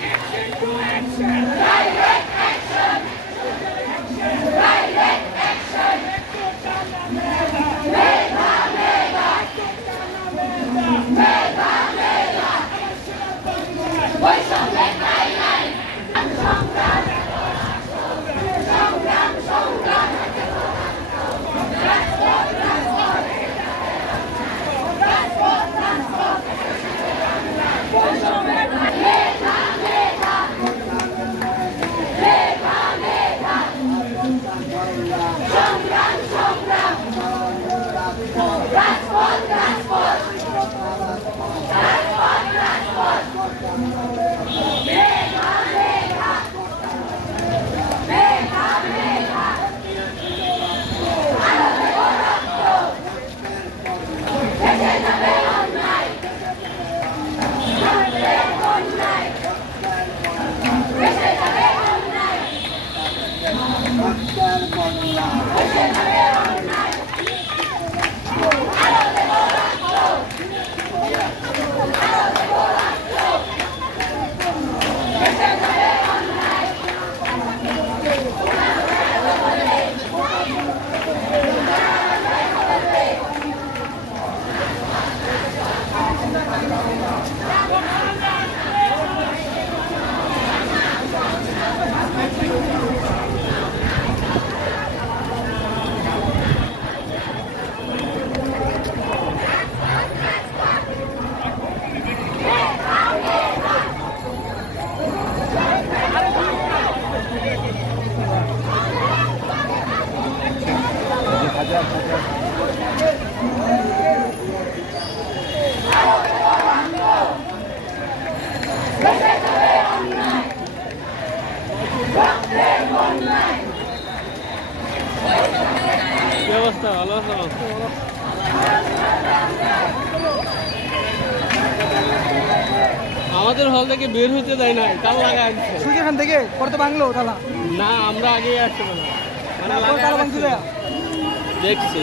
Yeah. Hoşçakalın. কি অবস্থা ভালো আছো আমাদের হল থেকে বের হতে দেয় না তাও লাগা আসছে সুইচ এখান থেকে পরে তো ভাঙলো তালা। না আমরা আগেই আসতে পারি মানে লাগা ভাঙতে আসছে। দেয়া। দেখছি